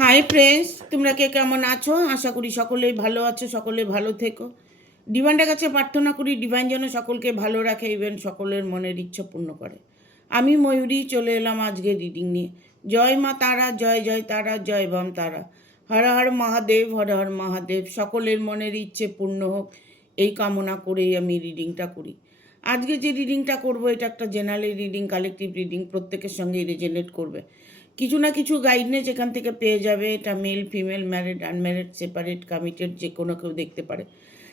Hi friends, তোমরা কে কেমন আছো? আশা করি সকলেই ভালো আছো, সকলে ভালো থেকো। ডিভাইনের কাছে প্রার্থনা করি ডিভাইন যেন সকলকে ভালো রাখে, ইভেন সকলের মনের ইচ্ছা পূর্ণ করে। আমি ময়ূরী চলে এলাম আজকে রিডিং নিয়ে। জয় মা তারা, জয় জয় তারা, জয় বাম তারা। হর হর মহাদেব, হর হর মহাদেব। সকলের মনের ইচ্ছে পূর্ণ হোক এই কামনা করেই আমি রিডিংটা করি। আজকে যে রিডিংটা করব এটা একটা জেনারেল রিডিং, কালেকটিভ রিডিং, প্রত্যেকের সঙ্গে রেজনেট করবে। কিছু না কিছু গাইডনেস এখান থেকে পেয়ে যাবে। এটা male female, married unmarried, separate committed, যে কোনো কেউ দেখতে পারে।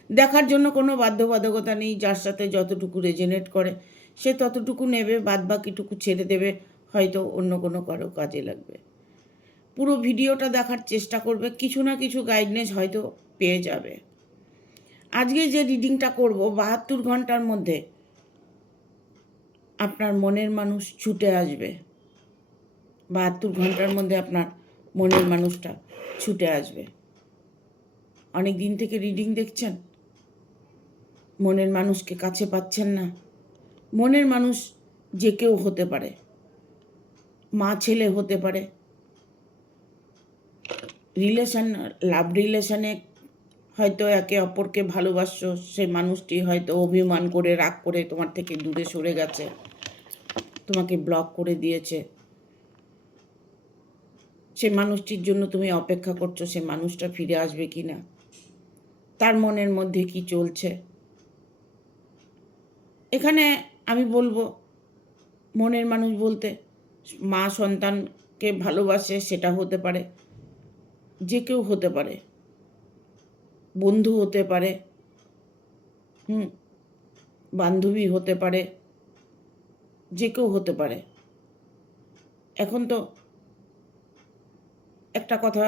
দেখার জন্য কোনো বাধ্যবাধকতা নেই। যার সাথে যতটুকু রেজনেট করে সে ততটুকু নেবে, বাদ বাকিটুকু ছেড়ে দেবে, হয়তো অন্য কোনো কারো কাজে লাগবে। পুরো ভিডিওটা দেখার চেষ্টা করবে, কিছু না কিছু গাইডনেস হয়তো পেয়ে যাবে। আজকে যে রিডিংটা করব 72 ঘন্টার মধ্যে আপনার মনের মানুষ ছুটে আসবে। 72 ঘন্টার মধ্যে আপনার মনের মানুষটা ছুটে আসবে। অনেক দিন থেকে রিডিং দেখছেন, মনের মানুষকে কাছে পাচ্ছেন না। মনের মানুষ যে কেউ হতে পারে, মা ছেলে হতে পারে, রিলেশন, লাভ রিলেশনে হয়তো একে অপরকে ভালোবাসছো, সেই মানুষটি হয়তো অভিমান করে, রাগ করে তোমার থেকে দূরে সরে গেছে, তোমাকে ব্লক করে দিয়েছে। সে মানুষটির জন্য তুমি অপেক্ষা করছো, সে মানুষটা ফিরে আসবে কি না, তার মনের মধ্যে কি চলছে। এখানে আমি বলবো, মনের মানুষ বলতে মা সন্তানকে ভালোবাসে, সেটা হতে পারে, যে কেউ হতে পারে, বন্ধু হতে পারে, বান্ধবী হতে পারে, যে কেউ হতে পারে। এখন তো একটা কথা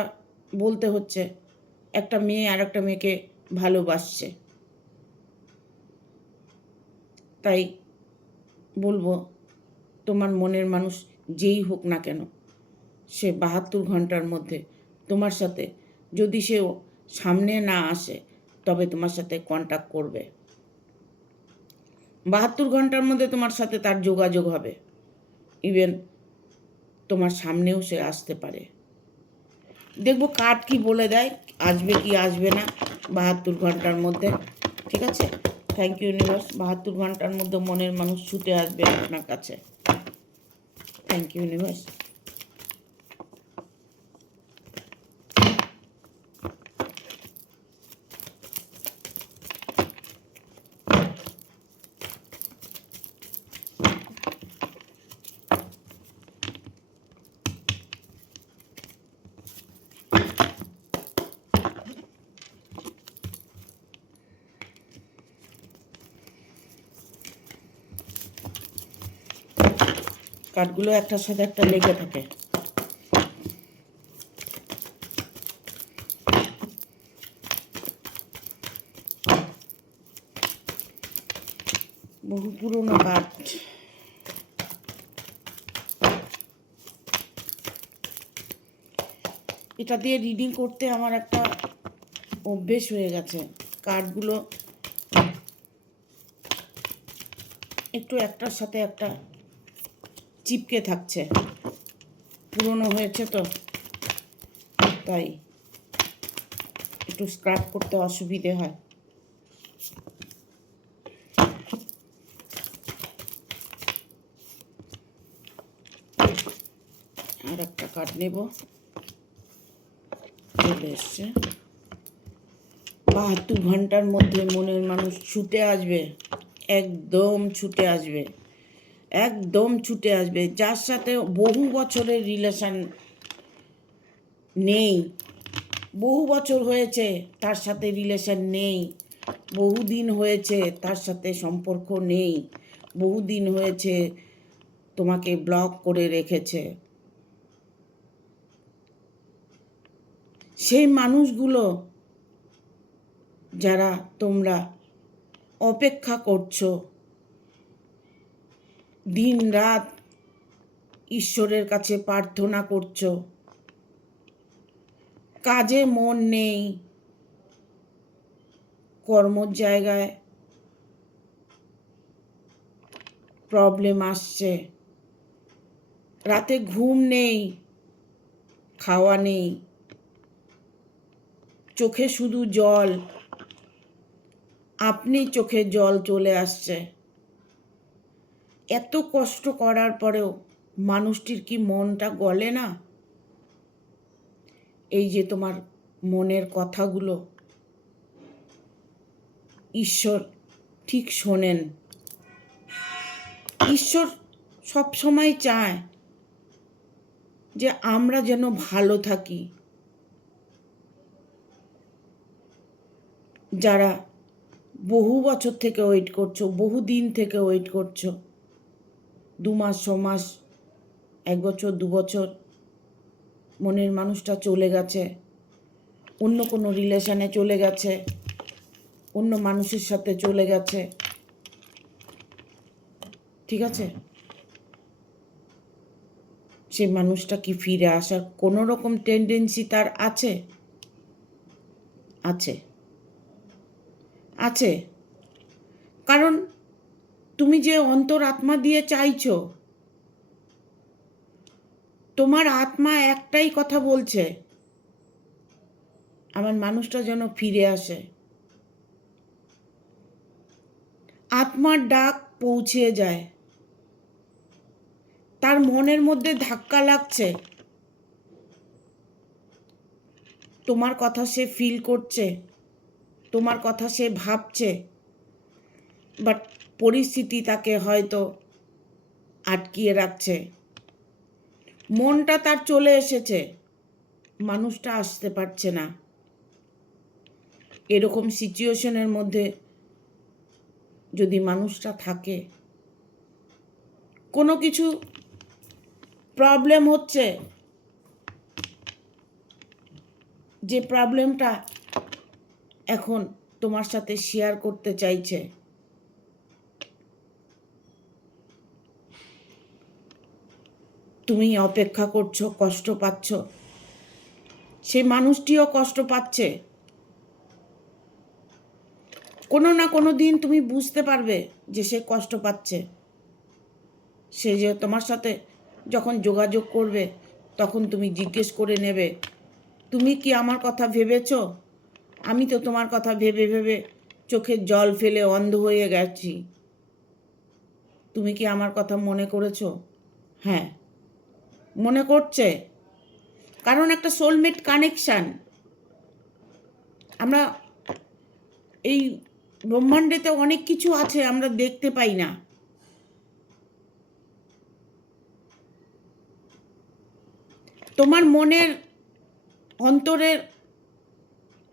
বলতে হচ্ছে, একটা মেয়ে আর একটা মেয়েকে ভালোবাসছে, তাই বলবো তোমার মনের মানুষ যেই হোক না কেন, সে 72 ঘন্টার মধ্যে তোমার সাথে, যদি সে সামনে না আসে তবে তোমার সাথে কন্ট্যাক্ট করবে। 72 ঘন্টার মধ্যে তোমার সাথে তার যোগাযোগ হবে। ইভেন তোমার সামনেও সে আসতে পারে। দেখবো কার্ড কি বলে দেয়, আসবে কি আসবে না 72 ঘন্টার মধ্যে। ঠিক আছে, থ্যাংক ইউ ইউনিভার্স। 72 ঘন্টার মধ্যে মনের মানুষ ছুটে আসবে আপনার কাছে। Thank you universe. কাঠগুলো একটার সাথে একটা লেগে থাকে। বহু পুরনো কাঠ। এটা দিয়ে রিডিং করতে আমার একটা অভ্যেস হয়ে গেছে। কাঠগুলো একটু একটার সাথে একটা চিপকে থাকছে, পুরনো হয়েছে তো, তাই একটু স্ক্র্যাপ করতে অসুবিধে হয়। আর একটা কাঠ নেব, চলে এসছে। 72 ঘন্টার মধ্যে মনের মানুষ ছুটে আসবে, একদম ছুটে আসবে, একদম ছুটে আসবে। যার সাথে বহু বছরের রিলেশন নেই, বহু বছর হয়েছে তার সাথে রিলেশন নেই, বহুদিন হয়েছে তার সাথে সম্পর্ক নেই, বহুদিন হয়েছে তোমাকে ব্লক করে রেখেছে, সেই মানুষগুলো যারা তোমরা অপেক্ষা করছো, দিন রাত ঈশ্বরের কাছে প্রার্থনা করছো, কাজে মন নেই, কর্মর জায়গায় প্রবলেম আসছে, রাতে ঘুম নেই, খাওয়া নেই, চোখে শুধু জল, আপনি চোখে জল চলে আসছে। এত কষ্ট করার পরেও মানুষটির কি মনটা গলে না? এই যে তোমার মনের কথাগুলো ঈশ্বর ঠিক শোনেন। ঈশ্বর সবসময় চায় যে আমরা যেন ভালো থাকি। যারা বহু বছর থেকে ওয়েট করছো, বহু দিন থেকে ওয়েট করছো, 2 মাস 6 মাস 1 বছর 2 বছর, মনের মানুষটা চলে গেছে, অন্য কোনো রিলেশনে চলে গেছে, অন্য মানুষের সাথে চলে গেছে, ঠিক আছে? সে মানুষটা কি ফিরে আসার কোনো রকম টেন্ডেন্সি তার আছে? আছে, আছে। কারণ তুমি যে অন্তরাত্মা দিয়ে চাইছো, তোমার আত্মা একটাই কথা বলছে, আমার মানুষটা যেন ফিরে আসে। আত্মার ডাক পৌঁছে যায়, তার মনের মধ্যে ধাক্কা লাগছে, তোমার কথা সে ফিল করছে, তোমার কথা সে ভাবছে, বাট পরিস্থিতি তাকে হয়তো আটকিয়ে রাখছে। মনটা তার চলে এসেছে, মানুষটা আসতে পারছে না। এরকম সিচুয়েশনের মধ্যে যদি মানুষটা থাকে, কোনো কিছু প্রবলেম হচ্ছে, যে প্রবলেমটা এখন তোমার সাথে শেয়ার করতে চাইছে, তুমি অপেক্ষা করছো, কষ্ট পাচ্ছ, সেই মানুষটিও কষ্ট পাচ্ছে। কোনো না কোনো দিন তুমি বুঝতে পারবে যে সে কষ্ট পাচ্ছে। সে যে তোমার সাথে যখন যোগাযোগ করবে, তখন তুমি জিজ্ঞেস করে নেবে, তুমি কি আমার কথা ভেবেছো? আমি তো তোমার কথা ভেবে ভেবে চোখের জল ফেলে অন্ধ হয়ে গেছি। তুমি কি আমার কথা মনে করেছো? হ্যাঁ, মনে করছে। কারণ একটা সোলমেট কানেকশান আমরা এই ব্রহ্মাণ্ডেতে অনেক কিছু আছে আমরা দেখতে পাই না। তোমার মনের অন্তরের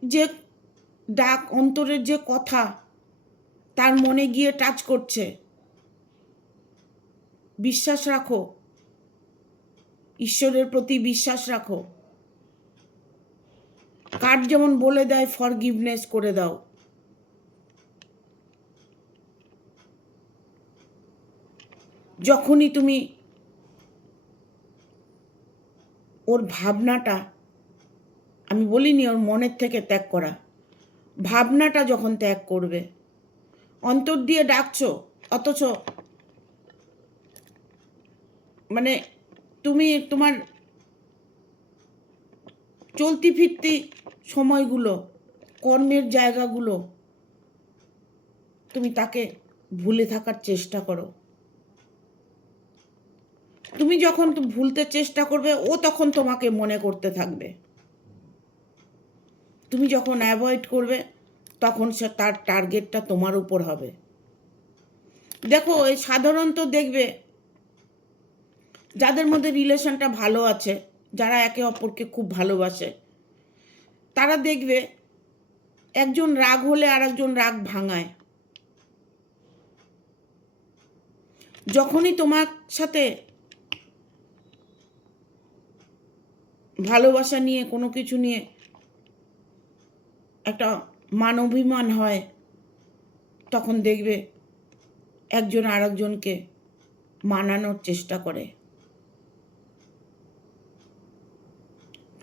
যে ডাক, অন্তরের যে কথা তার মনে গিয়ে টাচ করছে। বিশ্বাস রাখো, ঈশ্বরের প্রতি বিশ্বাস রাখো। কার যেমন বলে দেয় ফরগিভনেস করে দাও। যখনই তুমি ওর ভাবনাটা, আমি বলিনি ওর মনের থেকে ত্যাগ করা, ভাবনাটা যখন ত্যাগ করবে, অন্তর দিয়ে ডাকছো, অথচ মানে তুমি তোমার চলতি ফিরতি সময়গুলো, কর্মের জায়গাগুলো, তুমি তাকে ভুলে থাকার চেষ্টা করো। তুমি যখন ভুলতে চেষ্টা করবে, ও তখন তোমাকে মনে করতে থাকবে। তুমি যখন অ্যাভয়েড করবে, তখন সে তার টার্গেটটা তোমার উপর হবে। দেখো, এই সাধারণত দেখবে যাদের মধ্যে রিলেশনটা ভালো আছে, যারা একে অপরকে খুব ভালোবাসে, তারা দেখবে একজন রাগ হলে আর একজন রাগ ভাঙায়। যখনই তোমার সাথে ভালোবাসা নিয়ে কোনো কিছু নিয়ে একটা মান অভিমান হয়, তখন দেখবে একজন আর একজনকে মানানোর চেষ্টা করে।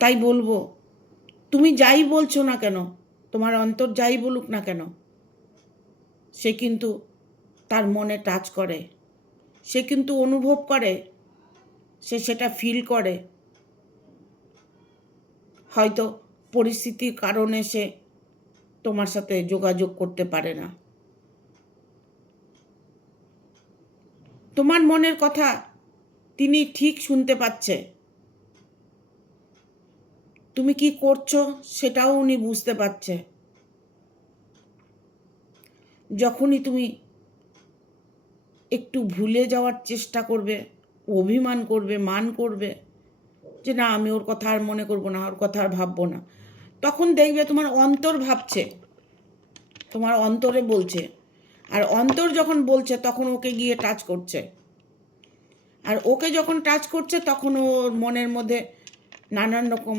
তাই বলবো, তুমি যাই বলছো না কেন, তোমার অন্তর যাই বলুক না কেন, সে কিন্তু তার মনে টাচ করে, সে কিন্তু অনুভব করে, সে সেটা ফিল করে। হয়তো পরিস্থিতির কারণে সে তোমার সাথে যোগাযোগ করতে পারে না। তোমার মনের কথা তিনি ঠিক শুনতে পাচ্ছে, তুমি কি করছো সেটাও উনি বুঝতে পারছে। যখনই তুমি একটু ভুলে যাওয়ার চেষ্টা করবে, অভিমান করবে, মান করবে যে না আমি ওর কথা আর মনে করবো না, ওর কথা আর ভাববো না, তখন দেখবে তোমার অন্তর ভাবছে, তোমার অন্তরে বলছে। আর অন্তর যখন বলছে তখন ওকে গিয়ে টাচ করছে। আর ওকে যখন টাচ করছে তখন ওর মনের মধ্যে নানান রকম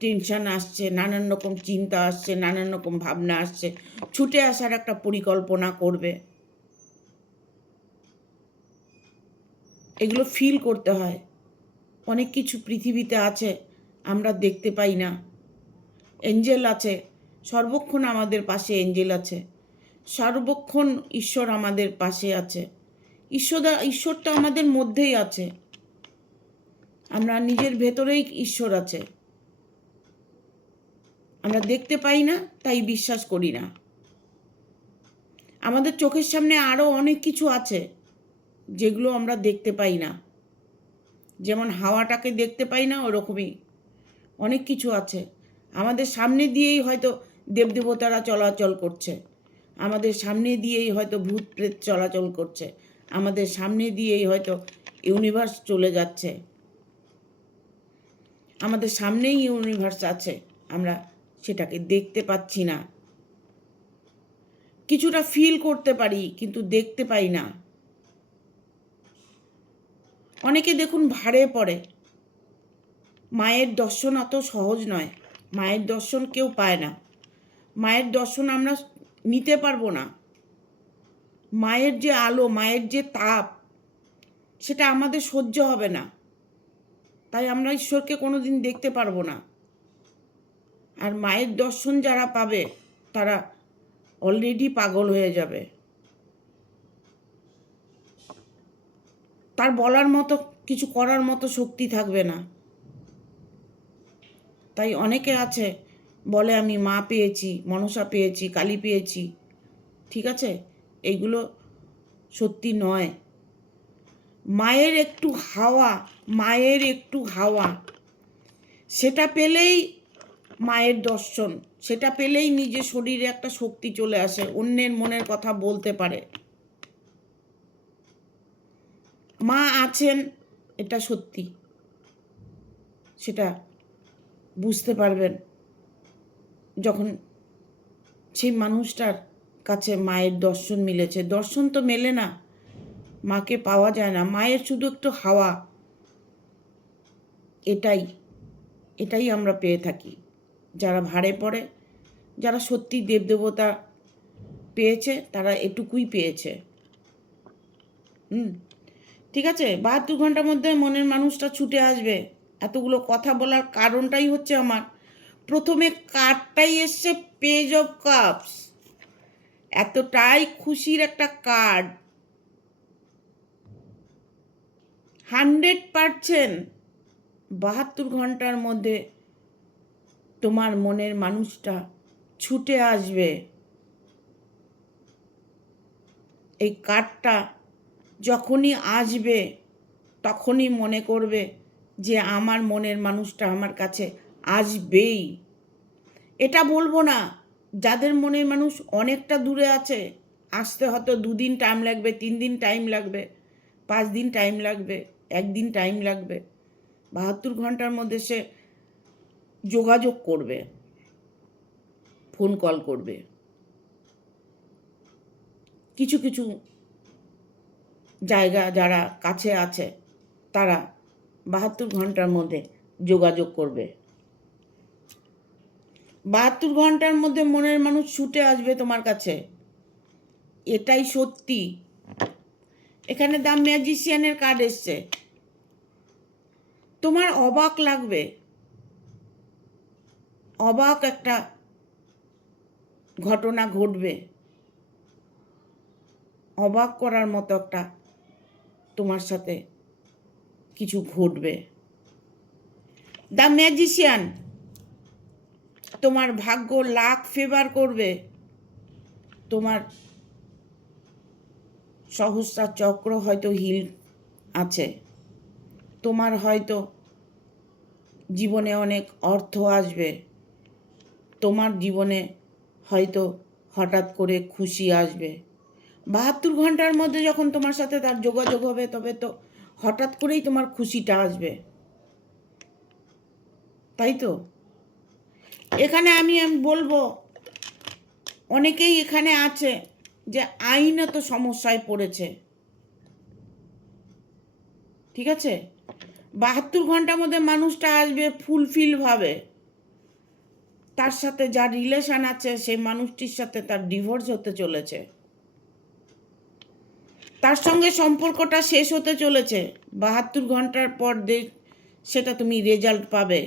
টেনশন আসছে, নানান রকম চিন্তা আসছে, নানান রকম ভাবনা আসছে, ছুটে আসার একটা পরিকল্পনা করবে। এগুলো ফিল করতে হয়। অনেক কিছু পৃথিবীতে আছে আমরা দেখতে পাই না। এঞ্জেল আছে, সর্বক্ষণ আমাদের পাশে এঞ্জেল আছে, সর্বক্ষণ ঈশ্বর আমাদের পাশে আছে। ঈশ্বরটা আমাদের মধ্যেই আছে, আমরা নিজের ভেতরেই ঈশ্বর আছে। আমরা দেখতে পাই না তাই বিশ্বাস করি না। আমাদের চোখের সামনে আরও অনেক কিছু আছে যেগুলো আমরা দেখতে পাই না। যেমন হাওয়াটাকে দেখতে পাই না, ওরকমই অনেক কিছু আছে আমাদের সামনে দিয়েই হয়তো দেবদেবতারা চলাচল করছে, আমাদের সামনে দিয়েই হয়তো ভূত প্রেত চলাচল করছে, আমাদের সামনে দিয়েই হয়তো ইউনিভার্স চলে যাচ্ছে, আমাদের সামনেই ইউনিভার্স আছে, আমরা সেটাকে দেখতে পাচ্ছি না। কিছুটা ফিল করতে পারি কিন্তু দেখতে পাই না। অনেকে দেখুন ভারে পড়ে। মায়ের দর্শন অত সহজ নয়, মায়ের দর্শন কেউ পায় না, মায়ের দর্শন আমরা নিতে পারবো না। মায়ের যে আলো, মায়ের যে তাপ, সেটা আমাদের সহ্য হবে না, তাই আমরা ঈশ্বরকে কোনো দিন দেখতে পারবো না। আর মায়ের দর্শন যারা পাবে তারা অলরেডি পাগল হয়ে যাবে, তার বলার মতো কিছু করার মতো শক্তি থাকবে না। তাই অনেকে আছে বলে আমি মা পেয়েছি, মনসা পেয়েছি, কালী পেয়েছি। ঠিক আছে, এইগুলো সত্যি নয়। মায়ের একটু হাওয়া, মায়ের একটু হাওয়া, সেটা পেলেই মায়ের দর্শন, সেটা পেলেই নিজের শরীরে একটা শক্তি চলে আসে, অন্যের মনের কথা বলতে পারে। মা আছেন এটা সত্যি, সেটা বুঝতে পারবেন যখন সেই মানুষটার কাছে মায়ের দর্শন মিলেছে। দর্শন তো মেলে না, মাকে পাওয়া যায় না, মায়ের শুধু একটু হাওয়া, এটাই আমরা পেয়ে থাকি। যারা ভারে পড়ে, যারা সত্যি দেবদেবতা পেয়েছে তারা এটুকুই পেয়েছে। ঠিক আছে, 72 ঘন্টার মধ্যে মনের মানুষটা ছুটে আসবে। এতগুলো কথা বলার কারণটাই হচ্ছে আমার প্রথমে কার্ডটাই এসছে পেজ অফ কাপস, এতটাই খুশির একটা কার্ড। 100% 72 ঘন্টার মধ্যে তোমার মনের মানুষটা ছুটে আসবে। এই কার্ডটা যখনই আসবে তখনই মনে করবে যে আমার মনের মানুষটা আমার কাছে আসবেই। এটা বলবো না যাদের মনের মানুষ অনেকটা দূরে আছে, আসতে হয়তো 2 দিন টাইম লাগবে, 3 দিন টাইম লাগবে, 5 দিন টাইম লাগবে, 1 দিন টাইম লাগবে, 72 ঘন্টার মধ্যে সে যোগাযোগ করবে, ফোন কল করবে। কিছু কিছু জায়গা যারা কাছে আছে তারা 72 ঘন্টার মধ্যে যোগাযোগ করবে। 72 ঘন্টার মধ্যে মনের মানুষ ছুটে আসবে তোমার কাছে, এটাই সত্যি। এখানে দ্য ম্যাজিশিয়ানের কার্ড এসছে, তোমার অবাক লাগবে, অবাক একটা ঘটনা ঘটবে, অবাক করার মতো একটা তোমার সাথে কিছু ঘটবে। দ্য ম্যাজিশিয়ান তোমার ভাগ্য লাক ফেভার করবে, তোমার সহস্রার চক্র হয়তো হিল আছে, তোমার হয়তো জীবনে অনেক অর্থ আসবে, তোমার জীবনে হয়তো হঠাৎ করে খুশি আসবে। 72 ঘন্টার মধ্যে যখন তোমার সাথে তার যোগাযোগ হবে, তবে তো হঠাৎ করেই তোমার খুশিটা আসবে, তাই তো? এখানে আমি বলবো, অনেকেই এখানে আছে যে আইনত সমস্যায় পড়েছে, ঠিক আছে? 72 ঘন্টার মধ্যে মানুষটা আসবে ফুলফিল ভাবে, তার সাথে যার রিলেশন আছে সেই মানুষটির সাথে তার ডিভোর্স হতে চলেছে, তার সঙ্গে সম্পর্কটা শেষ হতে চলেছে। 72 ঘন্টার পর সেটা তুমি রেজাল্ট পাবে।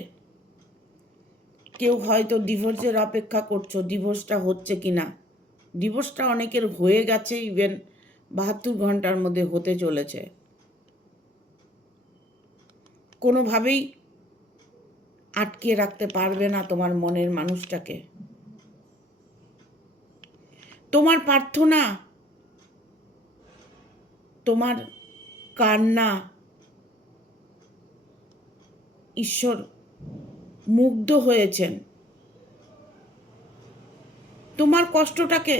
কেউ হয়তো ডিভোর্সের অপেক্ষা করছো, ডিভোর্সটা হচ্ছে কি না। ডিভোর্সটা অনেকের হয়ে গেছে, ইভেন 72 ঘন্টার মধ্যে হতে চলেছে। কোনোভাবেই আটকে রাখতে পারবে না তোমার মনের মানুষটাকে। তোমার প্রার্থনা, তোমার কান্না ঈশ্বর মুগ্ধ হয়েছেন। তোমার কষ্টটাকে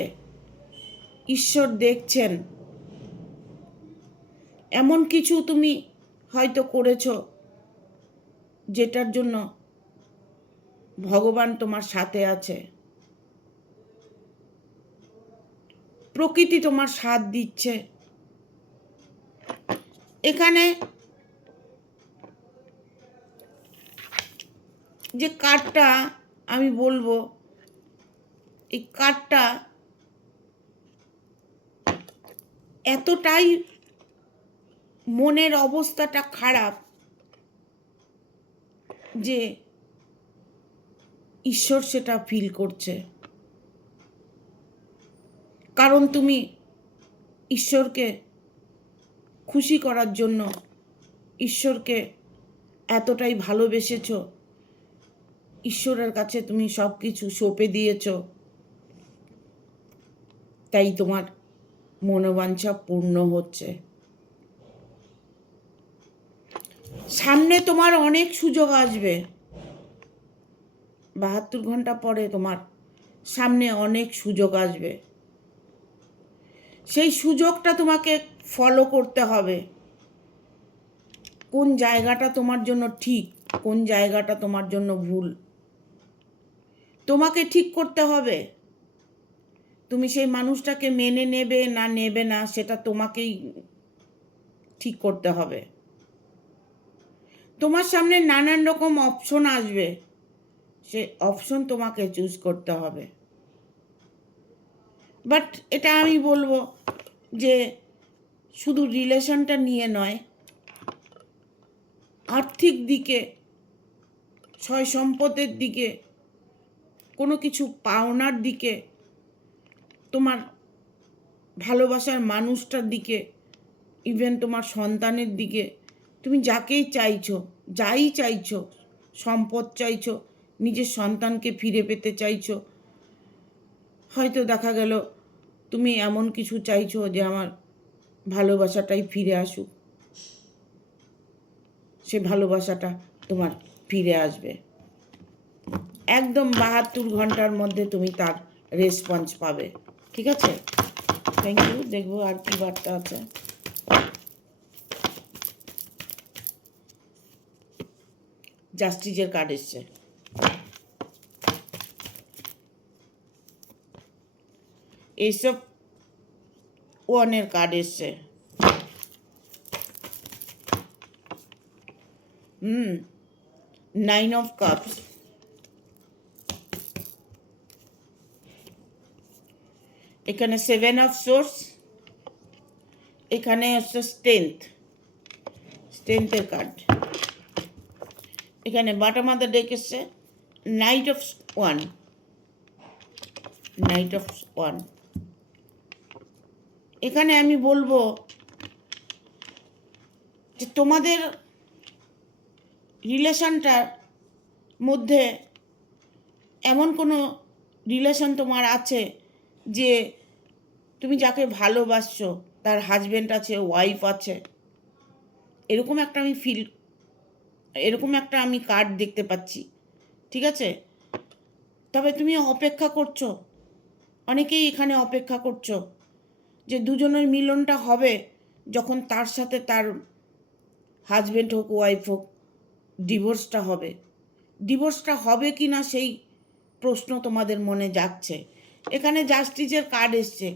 ঈশ্বর দেখছেন। এমন কিছু তুমি হয়তো করেছো যেটার জন্য ভগবান তোমার সাথে আছে, প্রকৃতি তোমার সাথ দিচ্ছে। এখানে যে কার্ডটা আমি বলবো, এই কার্ডটা এতটাই মনের অবস্থাটা খারাপ যে ঈশ্বর সেটা ফিল করছে। কারণ তুমি ঈশ্বরকে খুশি করার জন্য ঈশ্বরকে এতটাই ভালোবেসেছো, ঈশ্বরের কাছে তুমি সব কিছু সঁপে দিয়েছো, তাই তোমার মনোবাঞ্ছা পূর্ণ হচ্ছে। সামনে তোমার অনেক সুযোগ আসবে। 72 ঘন্টা পরে তোমার সামনে অনেক সুযোগ আসবে। সেই সুযোগটা তোমাকে ফলো করতে হবে। কোন জায়গাটা তোমার জন্য ঠিক, কোন জায়গাটা তোমার জন্য ভুল, তোমাকে ঠিক করতে হবে। তুমি সেই মানুষটাকে মেনে নেবে না নেবে না, সেটা তোমাকেই ঠিক করতে হবে। তোমার সামনে নানান রকম অপশন আসবে, সে অপশন তোমাকে চুজ করতে হবে। বাট এটা আমি বলবো যে শুধু রিলেশনটা নিয়ে নয়, আর্থিক দিকে, সয় সম্পদের দিকে, কোনো কিছু পাওনার দিকে, তোমার ভালোবাসার মানুষটার দিকে, ইভেন তোমার সন্তানের দিকে, তুমি যাকেই চাইছো, যাই চাইছো, সম্পদ চাইছো, নিজের সন্তানকে ফিরে পেতে চাইছো, হয়তো দেখা গেল তুমি এমন কিছু চাইছো যে আমার ভালোবাসাটাই ফিরে আসুক, সে ভালোবাসাটা তোমার ফিরে আসবে। একদম 72 ঘন্টার মধ্যে তুমি তার রেসপন্স পাবে, ঠিক আছে? Thank you. দেখবো আর কি বার্তা আছে। জাস্টিসের কার্ড এসছে। এইসব ওয়ানের কার্ড এসছে। 9 অফ কাপস, এখানে 7 অফ সোর্স, এখানে হচ্ছে স্ট্রেংথের কার্ড, এখানে বটম অফ দ্য ডেক এসছে নাইট অফ ওয়ান। এখানে আমি বলবো যে তোমাদের রিলেশনটার মধ্যে এমন কোনো রিলেশন তোমার আছে যে তুমি যাকে ভালোবাসছো তার হাজব্যান্ড আছে, ওয়াইফ আছে, এরকম একটা আমি কার্ড দেখতে পাচ্ছি। ঠিক আছে, তবে তুমি অপেক্ষা করছো, অনেকেই এখানে অপেক্ষা করছো যে দুজনের মিলনটা হবে যখন তার সাথে তার হাজব্যান্ড হোক, ওয়াইফ হোক, ডিভোর্সটা হবে কি না সেই প্রশ্ন তোমাদের মনে যাচ্ছে। এখানে জাস্টিসের কার্ড এসছে,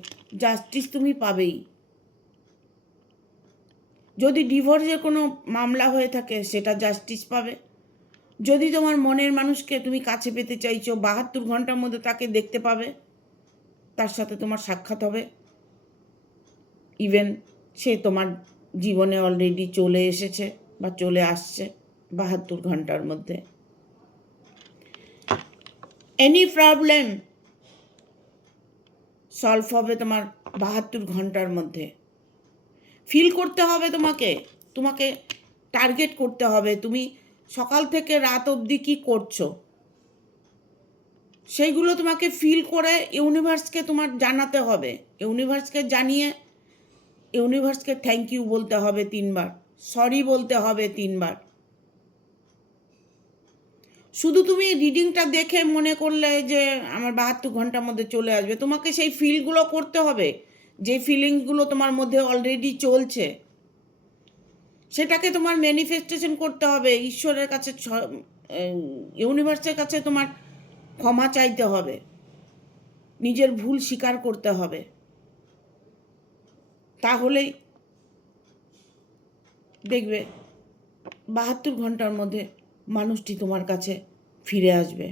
জাস্টিস তুমি পাবেই। যদি ডিভোর্সের কোনো মামলা হয়ে থাকে সেটা জাস্টিস পাবে। যদি তোমার মনের মানুষকে তুমি কাছে পেতে চাইছো, 72 ঘন্টার মধ্যে তাকে দেখতে পাবে, তার সাথে তোমার সাক্ষাৎ হবে। ইভেন সে তোমার জীবনে অলরেডি চলে এসেছে বা চলে আসছে 72 ঘন্টার মধ্যে। এনি প্রবলেম সলভ হবে তোমার 72 ঘন্টার মধ্যে। ফিল করতে হবে তোমাকে টার্গেট করতে হবে। তুমি সকাল থেকে রাত অবধি কী করছো সেইগুলো তোমাকে ফিল করে ইউনিভার্সকে তোমার জানাতে হবে। ইউনিভার্সকে জানিয়ে ইউনিভার্সকে থ্যাংক ইউ বলতে হবে 3 বার, সরি বলতে হবে 3 বার। শুধু তুমি রিডিংটা দেখে মনে করলে যে আমার 72 ঘন্টার মধ্যে চলে আসবে, তোমাকে সেই ফিলগুলো করতে হবে। যে ফিলিংসগুলো তোমার মধ্যে অলরেডি চলছে সেটাকে তোমার ম্যানিফেস্টেশন করতে হবে। ঈশ্বরের কাছে, ইউনিভার্সের কাছে তোমার ক্ষমা চাইতে হবে, নিজের ভুল স্বীকার করতে হবে। তাহলেই দেখবে 72 ঘন্টার মধ্যে মানুষটি তোমার কাছে ফিরে আসবে।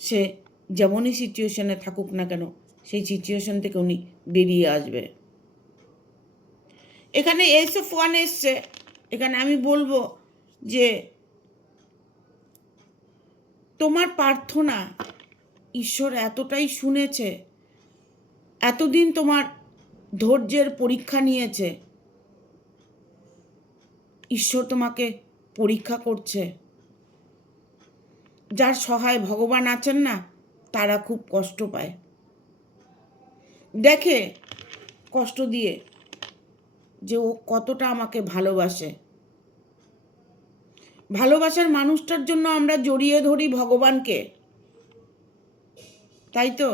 সে যেমনই সিচুয়েশনে থাকুক না কেন সেই সিচুয়েশন থেকে উনি বেরিয়ে আসবে। এখানে SF1 এসছে। এখানে আমি বলবো যে তোমার প্রার্থনা ঈশ্বর এতটাই শুনেছে, এতদিন তোমার ধৈর্যের পরীক্ষা নিয়েছে, ঈশ্বর তোমাকে পরীক্ষা করছে। যার সহায় ভগবান আছেন না তারা খুব কষ্ট পায়, দেখে কষ্ট দিয়ে যে ও কতটা আমাকে ভালোবাসে। ভালোবাসার মানুষটার জন্য আমরা জড়িয়ে ধরি ভগবানকে, তাই তো?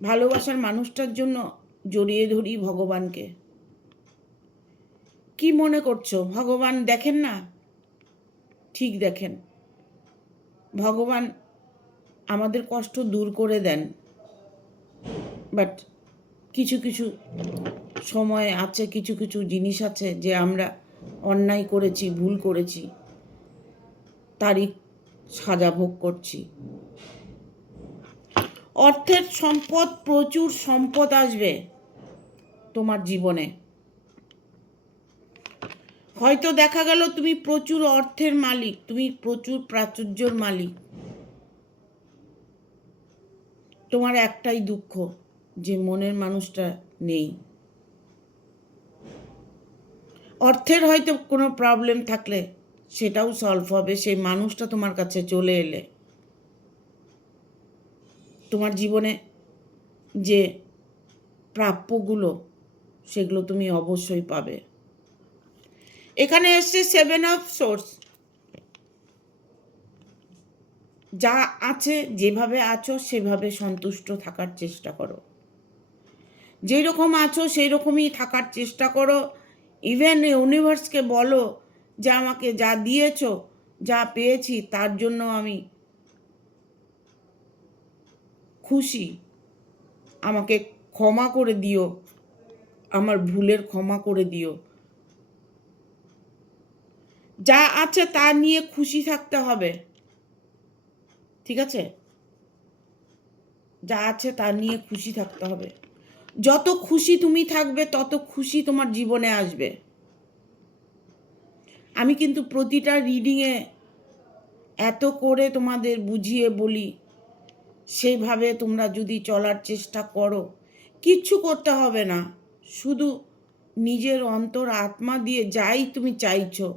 ভালোবাসার মানুষটার জন্য জড়িয়ে ধরি ভগবানকে। কি মনে করছো ভগবান দেখেন না? ঠিক দেখেন। ভগবান আমাদের কষ্ট দূর করে দেন, বাট কিছু কিছু সময় আছে, কিছু কিছু জিনিস আছে যে আমরা অন্যায় করেছি, ভুল করেছি, তারই সাজা ভোগ করছি। অর্থের সম্পদ, প্রচুর সম্পদ আসবে তোমার জীবনে। হয়তো দেখা গেল তুমি প্রচুর অর্থের মালিক, তুমি প্রচুর প্রাচুর্যের মালিক, তোমার একটাই দুঃখ যে মনের মানুষটা নেই। অর্থের হয়তো কোনো প্রবলেম থাকলে সেটাও সলভ হবে সেই মানুষটা তোমার কাছে চলে এলে। তোমার জীবনে যে প্রাপ্যগুলো সেগুলো তুমি অবশ্যই পাবে। এখানে এসছে 7 অফ সোর্স। যা আছে, যেভাবে আছো সেভাবে সন্তুষ্ট থাকার চেষ্টা করো। যেই রকম আছো সেই রকমই থাকার চেষ্টা করো। ইভেন ইউনিভার্সকে বলো যে আমাকে যা দিয়েছো, যা পেয়েছি তার জন্য আমি খুশি, আমাকে ক্ষমা করে দিও, আমার ভুলের ক্ষমা করে দিও। যা আছে তা নিয়ে খুশি থাকতে হবে, ঠিক আছে? যা আছে তা নিয়ে খুশি থাকতে হবে। যত খুশি তুমি থাকবে তত খুশি তোমার জীবনে আসবে। আমি কিন্তু প্রতিটা রিডিংয়ে এত করে তোমাদের বুঝিয়ে বলি, সেইভাবে তোমরা যদি চলার চেষ্টা করো, কিচ্ছু করতে হবে না, শুধু নিজের অন্তর আত্মা দিয়ে যাই তুমি চাইছো,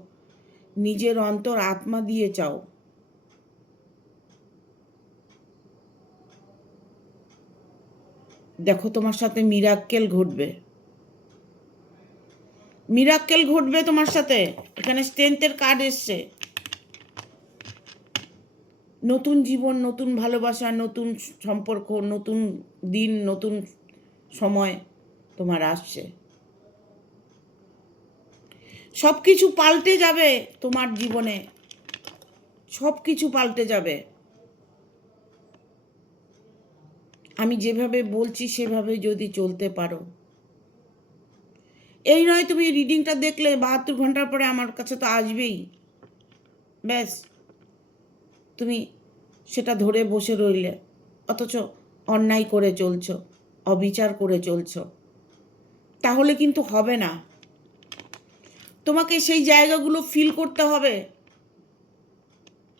নিজের অন্তর আত্মা দিয়ে চাও, দেখো তোমার সাথে মিরাক্কেল ঘটবে, মিরাক্কেল ঘটবে তোমার সাথে। এখানে স্ট্রেংথের কার্ড এসছে। নতুন জীবন, নতুন ভালোবাসা, নতুন সম্পর্ক, নতুন দিন, নতুন সময় তোমার আসছে। সব কিছু পাল্টে যাবে তোমার জীবনে, সব কিছু পাল্টে যাবে। আমি যেভাবে বলছি সেভাবে যদি চলতে পারো। এই নয় তুমি রিডিংটা দেখলে 72 ঘন্টার পরে আমার কাছে তো আসবেই, ব্যাস তুমি সেটা ধরে বসে রইলে, অথচ অন্যায় করে চলছো, অবিচার করে চলছো, তাহলে কিন্তু হবে না। তোমাকে সেই জায়গাগুলো ফিল করতে হবে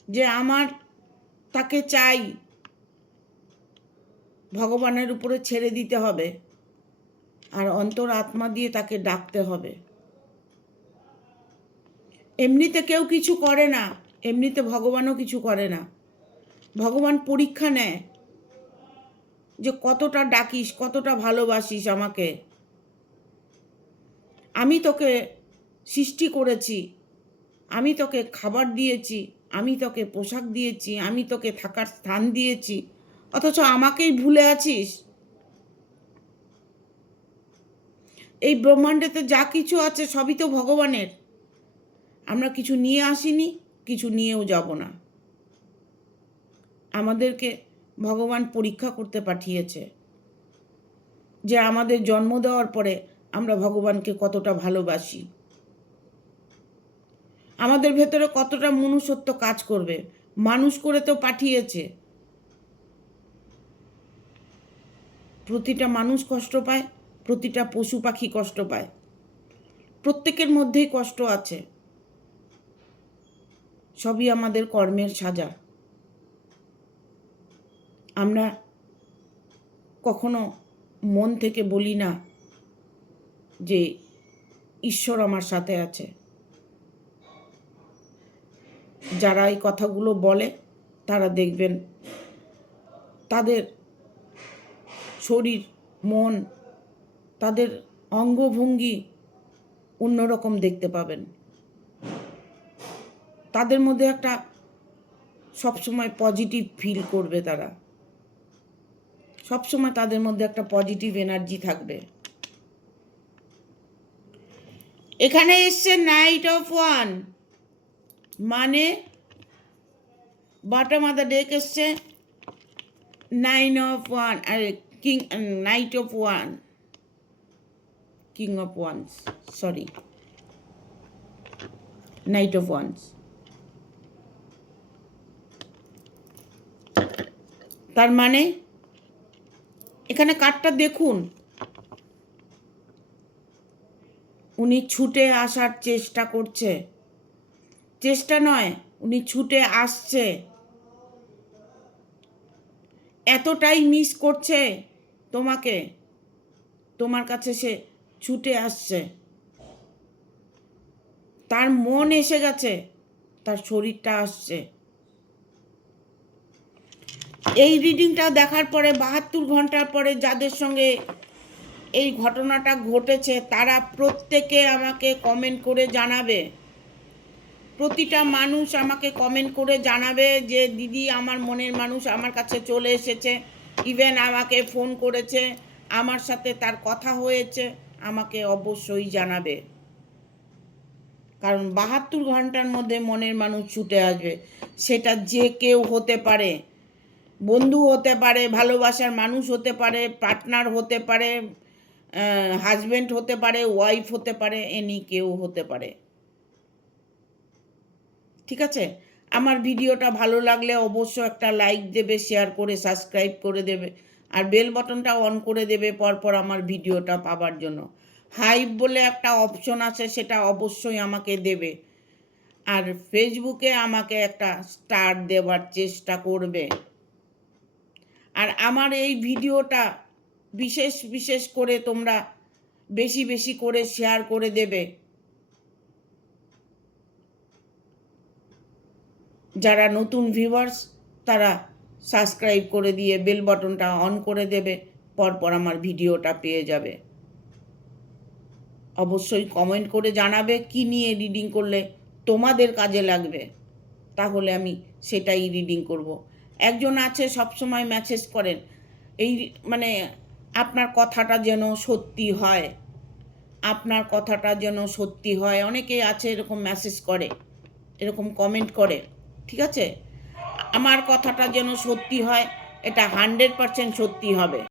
যে আমার তাকে চাই, ভগবানের উপরে ছেড়ে দিতে হবে, আর অন্তর আত্মা দিয়ে তাকে ডাকতে হবে। এমনিতে কেউ কিছু করে না, এমনিতে ভগবানও কিছু করে না। ভগবান পরীক্ষা নেয় যে কতটা ডাকিস, কতটা ভালোবাসিস আমাকে। আমি তোকে সৃষ্টি করেছি, আমি তোকে খাবার দিয়েছি, আমি তোকে পোশাক দিয়েছি, আমি তোকে থাকার স্থান দিয়েছি, অথচ আমাকেই ভুলে আছিস। এই ব্রহ্মাণ্ডেতে যা কিছু আছে সবই তো ভগবানের। আমরা কিছু নিয়ে আসিনি, কিছু নিয়েও যাব না। আমাদেরকে ভগবান পরীক্ষা করতে পাঠিয়েছে যে আমাদের জন্ম দেওয়ার পরে আমরা ভগবানকে কতটা ভালোবাসি, আমাদের ভেতরে কতটা মনুষ্যত্ব কাজ করবে। মানুষ করে তো পাঠিয়েছে। প্রতিটা মানুষ কষ্ট পায়, প্রতিটা পশু পাখি কষ্ট পায়, প্রত্যেকের মধ্যেই কষ্ট আছে। সবই আমাদের কর্মের সাজা। আমরা কখনো মন থেকে বলি না যে ঈশ্বর আমার সাথে আছে। যারা এই কথাগুলো বলে তারা দেখবেন তাদের শরীর, মন, তাদের অঙ্গভঙ্গি অন্যরকম দেখতে পাবেন। তাদের মধ্যে একটা সবসময় পজিটিভ ফিল করবে, তারা সবসময় তাদের মধ্যে একটা পজিটিভ এনার্জি থাকবে। এখানে এসছে নাইট অফ ওয়ান, মানে বটম অফ দ্য ডেক এসছে 9 of 1, king, night of one, king of wands, sorry, night of wands. তার মানে এখানে কার্ডটা দেখুন, উনি ছুটে আসার চেষ্টা করছে, চেষ্টা নয়, উনি ছুটে আসছে। এতটাই মিস করছে তোমাকে, তোমার কাছে সে ছুটে আসছে। তার মন এসে গেছে, তার শরীরটা আসছে। এই রিডিংটা দেখার পরে 72 ঘন্টার পরে যাদের সঙ্গে এই ঘটনাটা ঘটেছে তারা প্রত্যেকে আমাকে কমেন্ট করে জানাবে। প্রতিটা মানুষ আমাকে কমেন্ট করে জানাবে যে দিদি আমার মনের মানুষ আমার কাছে চলে এসেছে, ইভেন আমাকে ফোন করেছে, আমার সাথে তার কথা হয়েছে, আমাকে অবশ্যই জানাবে। কারণ 72 ঘন্টার মধ্যে মনের মানুষ ছুটে আসবে। সেটা যে কেউ হতে পারে, বন্ধু হতে পারে, ভালোবাসার মানুষ হতে পারে, পার্টনার হতে পারে, হাজব্যান্ড হতে পারে, ওয়াইফ হতে পারে, এনি কেউ হতে পারে। ঠিক আছে, আমার ভিডিওটা ভালো লাগলে অবশ্যই একটা লাইক দেবে, শেয়ার করে সাবস্ক্রাইব করে দেবে, আর বেল বাটনটা অন করে দেবে পরপর আমার ভিডিওটা পাবার জন্য। হাইপ বলে একটা অপশন আছে, সেটা অবশ্যই আমাকে দেবে। আর ফেসবুকে আমাকে একটা স্টার দেওয়ার চেষ্টা করবে। আর আমার এই ভিডিওটা বিশেষ বিশেষ করে তোমরা বেশি বেশি করে শেয়ার করে দেবে। যারা নতুন ভিউয়ার্স তারা সাবস্ক্রাইব করে দিয়ে বেল বাটনটা অন করে দেবে, পরপর আমার ভিডিওটা পেয়ে যাবে। অবশ্যই কমেন্ট করে জানাবে কি নিয়ে রিডিং করলে তোমাদের কাজে লাগবে, তাহলে আমি সেটাই রিডিং করব। একজন আছে সবসময় মেসেজ করেন, এই মানে আপনার কথাটা যেন সত্যি হয়, আপনার কথাটা যেন সত্যি হয়। অনেকেই আছে এরকম মেসেজ করে, এরকম কমেন্ট করে, ঠিক আছে? আমার কথাটা যেন সত্যি হয়, এটা 100% সত্যি হবে।